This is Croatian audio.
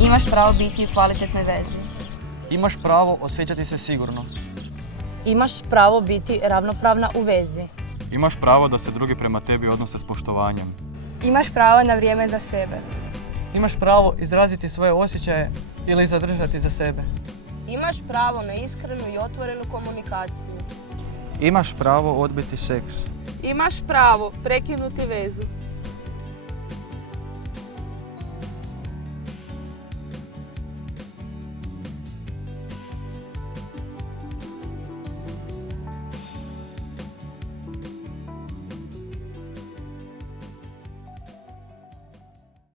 Imaš pravo biti u kvalitetnoj vezi. Imaš pravo osjećati se sigurno. Imaš pravo biti ravnopravna u vezi. Imaš pravo da se drugi prema tebi odnose s poštovanjem. Imaš pravo na vrijeme za sebe. Imaš pravo izraziti svoje osjećaje ili zadržati za sebe. Imaš pravo na iskrenu i otvorenu komunikaciju. Imaš pravo odbiti seks. Imaš pravo prekinuti vezu.